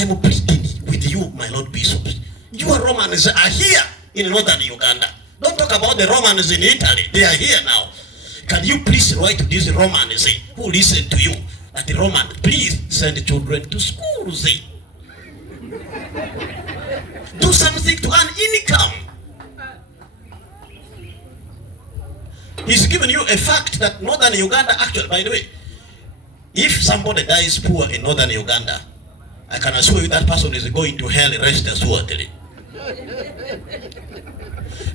I am pleading with you, my Lord Bishop. Your Romans are here in northern Uganda. Don't talk about the Romans in Italy. They are here now. Can you please write to these Romans who listen to you that the Romans, please send children to schools. Do something to earn income. He's given you a fact that northern Uganda, actually, by the way, if somebody dies poor in northern Uganda, I can assure you that person is going to hell rest assuredly.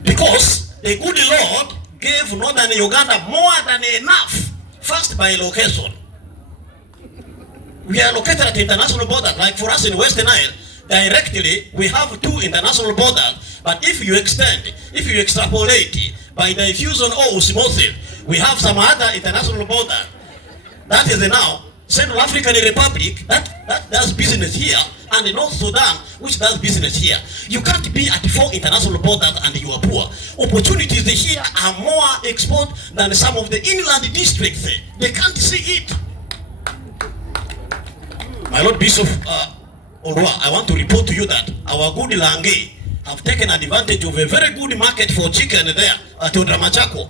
Because the good Lord gave northern Uganda more than enough. First, by location. We are located at international borders. Like for us in Western Nile, directly we have 2 international borders. But if you extend, if you extrapolate by diffusion or osmosis, we have some other international border. That is now Central African Republic that does business here, and North Sudan which does business here. You can't be at 4 international borders and you are poor. Opportunities here are more exposed than some of the inland districts. They can't see it. My Lord Bishop Arua, I want to report to you that our good Lange have taken advantage of a very good market for chicken there at Odramachako.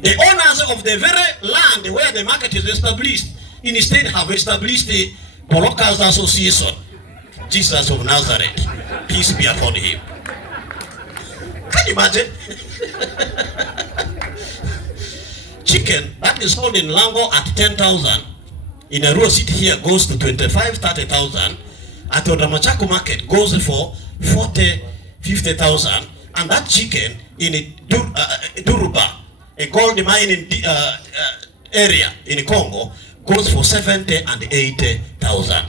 The owners of the very land where the market is established instead have established the Brokers Association. Jesus of Nazareth, peace be upon him. Can you imagine? Chicken that is sold in Lango at 10,000 in Arua city here goes to 25,000-30,000. At the Machako market goes for 40,000-50,000, and that chicken in Duruba, a gold mining area in Congo, goes for 70,000 and 80,000.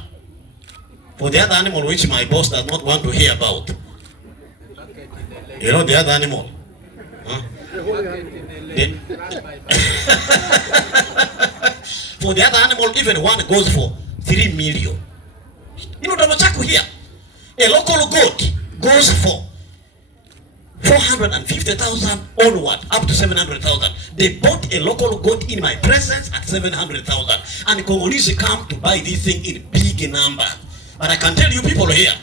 For the other animal which my boss does not want to hear about, you know the other animal, huh? For the other animal, even one goes for 3 million. You know, Damachako here, a local goat goes for 450,000 onward, up to 700,000. They bought a local goat in my presence at 700,000. And Congolese come to buy this thing in big number. But I can tell you people here,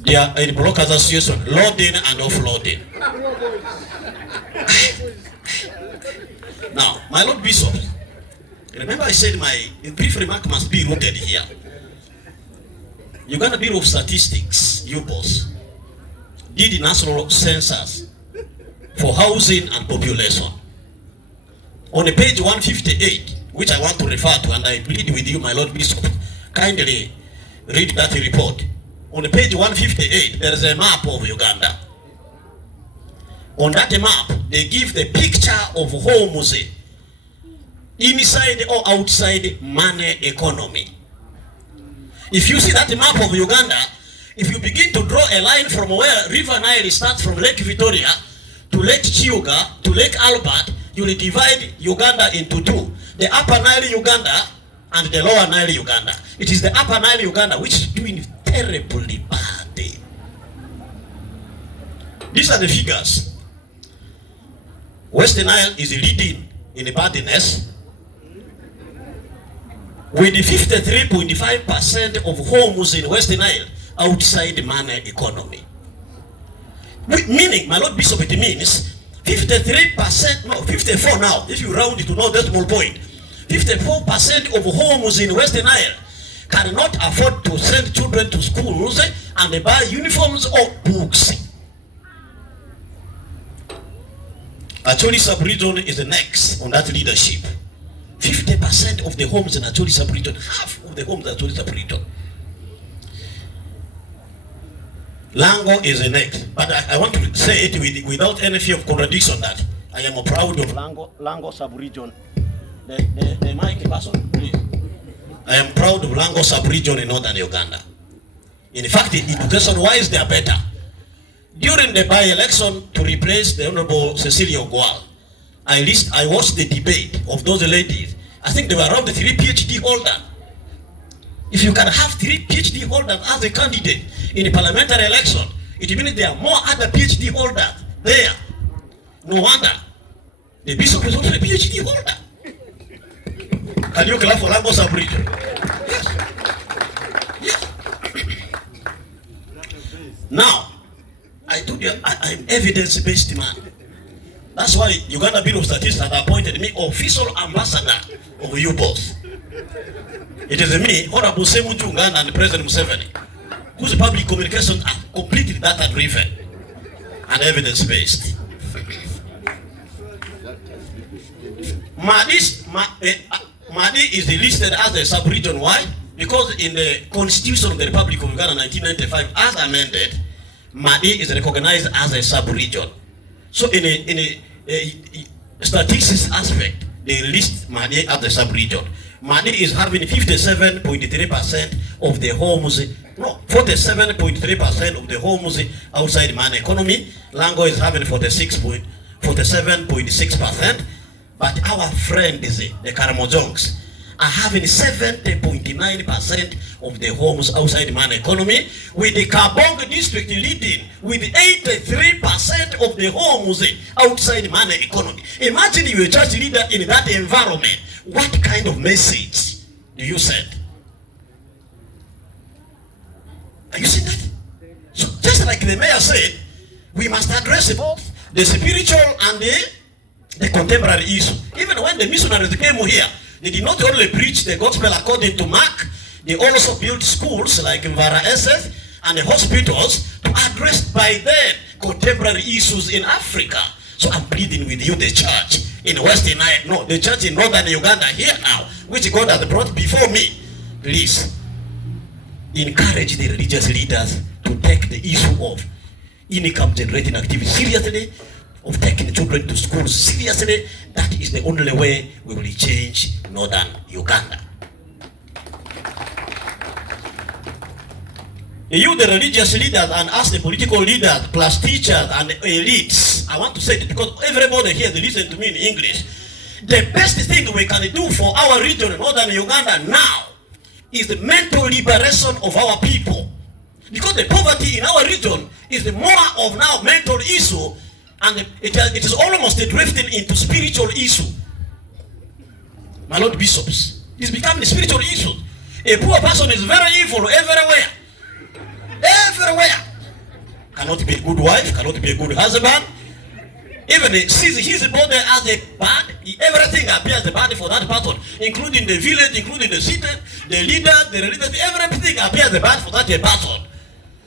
they are in Brokers Association, loading and offloading. Now, my Lord Bishop, remember I said my brief remark must be rooted here. Uganda Bureau of Statistics, UBOS, did the national census for housing and population. On page 158, which I want to refer to, and I plead with you, my Lord Bishop, kindly read that report. On page 158, there is a map of Uganda. On that map, they give the picture of homes inside or outside money economy. If you see that map of Uganda, if you begin to draw a line from where River Nile starts from Lake Victoria to Lake Chiuga to Lake Albert, you will divide Uganda into 2. The Upper Nile Uganda and the Lower Nile Uganda. It is the Upper Nile Uganda which is doing terribly bad. These are the figures. Western Nile is leading in badness with 53.5% of homes in Western Nile outside money economy. Meaning, my Lord Bishop, it means 53%, no, 54 now, if you round it to no decimal point, 54% of homes in Western Nile cannot afford to send children to schools and buy uniforms or books. Acholi sub-region is the next on that leadership. 50% of the homes in Acholi sub-region, half of the homes in Acholi sub-region. Lango is the next, but I want to say it without any fear of contradiction that I am proud of Lango sub-region. The mic person, please. I am proud of Lango sub-region in northern Uganda. In fact, education-wise, they are better. During the by-election to replace the Honorable Cecilia Ogwal, I watched the debate of those ladies. I think they were around the 3 PhD holders. If you can have 3 PhD holders as a candidate in a parliamentary election, it means there are more other PhD holders there. No wonder. The bishop is also a PhD holder. Can you clap for Lango sub-region? Yes. Now, I told you I'm evidence-based man. That's why Uganda Bureau of Statistics has appointed me official ambassador of you both. It is me, Honorable Semu Jungana and President Museveni, whose public communication are completely data-driven and evidence-based. Madi is listed as a sub-region. Why? Because in the Constitution of the Republic of Uganda 1995, as amended, Madi is recognized as a sub-region. So in a statistics aspect, they list Madi as a sub-region. Madi is having 57.3% of the homes, 47.3% of the homes outside Mane economy. Lango is having 47.6%. But our friends, the Karamojongs, are having 70.9% of the homes outside Mane economy, with the Kabong district leading with 83% of the homes outside Mane economy. Imagine you're a church leader in that environment. What kind of message do you send? Are you seeing that? So just like the mayor said, we must address both the spiritual and the contemporary issue. Even when the missionaries came here, they did not only preach the gospel according to Mark, they also built schools like Mvara SS and the hospitals to address by then contemporary issues in Africa. So I'm pleading with you, the church in Western, the church in Northern Uganda here now, which God has brought before me. Please encourage the religious leaders to take the issue of income generating activity seriously, of taking children to schools seriously. That is the only way we will change Northern Uganda. You, the religious leaders, and us, the political leaders, plus teachers and elites, I want to say it because everybody here, they listen to me in English. The best thing we can do for our region in Northern Uganda now is the mental liberation of our people. Because the poverty in our region is more of now mental issue, and it is almost drifting into spiritual issue. My Lord Bishops, it's becoming a spiritual issue. A poor person is very evil everywhere. Everywhere. Cannot be a good wife, cannot be a good husband. Even sees his body as a bad, everything appears bad for that person, including the village, including the city, the leader, the religious, everything appears bad for that person.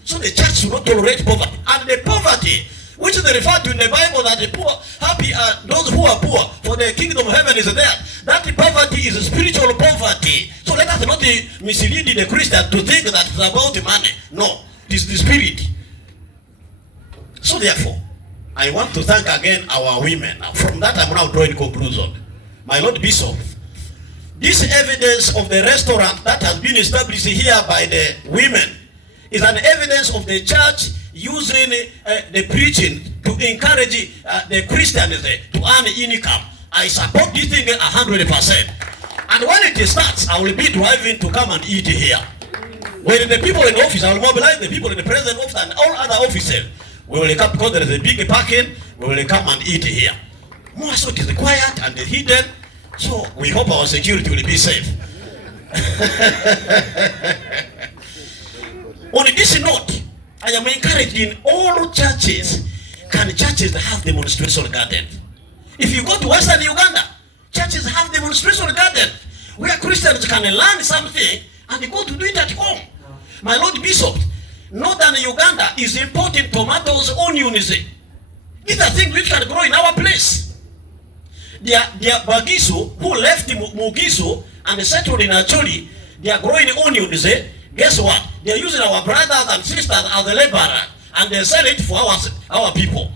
So the church should not tolerate poverty. And the poverty, which is referred to in the Bible that the poor, happy are those who are poor, for the kingdom of heaven is there. That poverty is a spiritual poverty. So let us not mislead the Christian to think that it's about the money. No, it is the spirit. So therefore, I want to thank again our women. From that, I'm now drawing conclusion. My Lord Bishop, this evidence of the restaurant that has been established here by the women is an evidence of the church using the preaching to encourage the Christians to earn income. I support this thing 100%. And when it starts, I will be driving to come and eat here. When the people in office, I will mobilize the people in the president office and all other offices. We will come because there is a big parking. We will come and eat here. More so it is quiet and hidden. So we hope our security will be safe. On this note, I am encouraging all churches. Can churches have demonstration gardens? If you go to Western Uganda, churches have demonstration gardens where Christians can learn something and they go to do it at home. My Lord Bishop, Northern Uganda is importing tomatoes, onions. These are things which can grow in our place. They are Bagisu who left Mugisu and settled in Acholi. They are growing onions. Guess what? They are using our brothers and sisters as a laborer, and they sell it for our people.